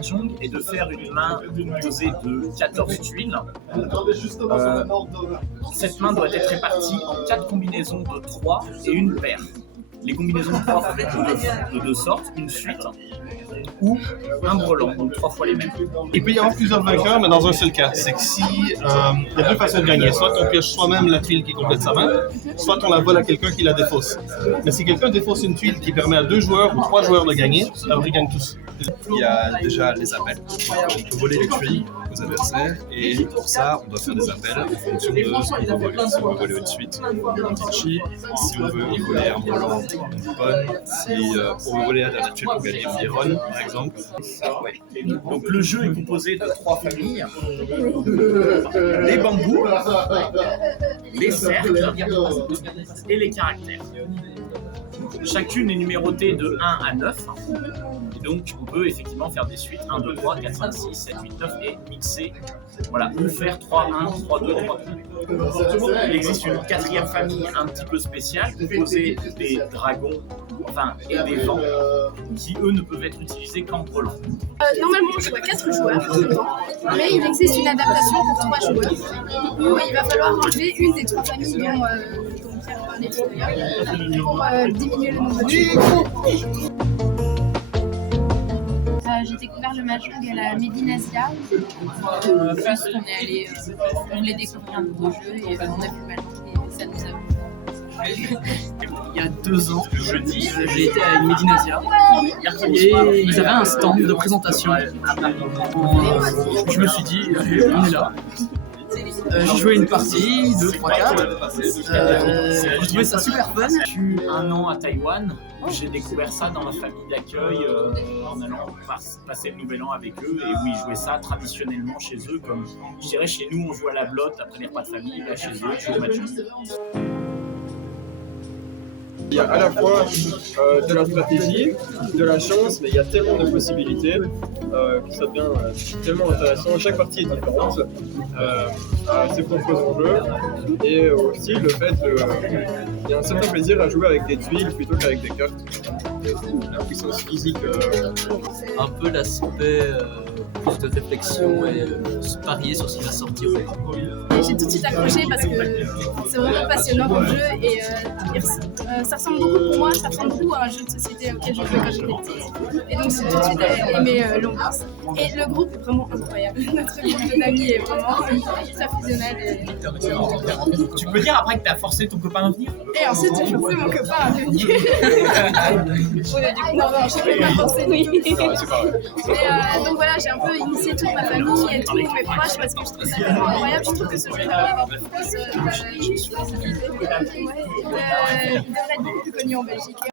mahjong est de faire une main composée de 14 tuiles. Cette main doit être répartie en 4 combinaisons de 3 et une paire. Les combinaisons de 3 font de deux sortes, une fuite ou un brelan, donc 3 fois les mêmes. Il peut y avoir plusieurs vainqueurs, mais dans un seul cas. C'est que si il y a deux façons de gagner. Soit on pioche soi-même la tuile qui complète sa main, soit on la vole à quelqu'un qui la défausse. Mais si quelqu'un défausse une tuile qui permet à 2 joueurs ou 3 joueurs de gagner, alors ils gagnent tous. Il y a déjà les appels. On peut voler les tuiles aux adversaires et pour ça, on doit faire des appels en fonction de ce qu'on veut voler. Si on veut voler une suite, un litchi. Si on veut voler un brelan, une bonne. Si on veut voler la dernière tuile pour gagner une Iron, par exemple. Donc le jeu est composé de 3 familles. Les bambous, les cercles et les caractères. Chacune est numérotée de 1 à 9. Et donc on peut effectivement faire des suites 1, 2, 3, 4, 5, 6, 7, 8, 9 et mixer. Voilà, ou faire 3, 1, 3, 2, 3, 2. Il existe une 4e famille un petit peu spéciale composée des dragons et des vents qui eux ne peuvent être utilisés qu'en brelan. Normalement on joue à 4 joueurs tout le temps, mais il existe une adaptation pour 3 joueurs où il va falloir enlever une des 3 familles dont Pierre parlait tout à l'heure pour diminuer le nombre de joueurs. J'ai découvert le mahjong à la Médinasia. Juste on est allé, on voulait découvrir un nouveau jeu et on a vu le mahjong et ça nous a plu. Il y a 2 ans, jeudi, j'ai été à une Médinasia et ils avaient un stand de présentation. Je me suis dit, on est là. J'ai joué une partie, 2, 3, 4. J'ai trouvé ça super fun. J'ai eu 1 an à Taïwan. J'ai découvert ça dans la famille d'accueil en allant passer le nouvel an avec eux. Et oui, jouer ça traditionnellement chez eux. Comme je dirais, chez nous, on joue à la blotte après les repas de famille. Là, chez eux, on joue au mahjong. Il y a à la fois de la stratégie, de la chance, mais il y a tellement de possibilités que ça devient tellement intéressant. Chaque partie est différente, a ses propres enjeux, et aussi le fait il y a un certain plaisir à jouer avec des tuiles plutôt qu'avec des cartes. La puissance physique. Un peu l'aspect plus de réflexion et se parier sur ce qui va sortir. J'ai tout de suite accroché parce que c'est vraiment passionnant comme jeu et ça ressemble beaucoup pour moi, ça ressemble beaucoup à un jeu de société auquel je jouais quand j'étais petite. Et donc j'ai tout de suite aimé l'ambiance. Et le groupe est vraiment incroyable. Notre groupe d'amis est vraiment très fusionnel. Tu peux dire après que tu as forcé ton copain à venir? Et ensuite j'ai forcé mon copain à venir. Non, je ne peux pas forcer, oui. Et donc voilà, j'ai un peu initié toute ma famille et tous mes proches parce que je trouve ça vraiment incroyable. Je trouve que ce jeu devrait avoir plus de visibilité. Il devrait être beaucoup plus connu en Belgique et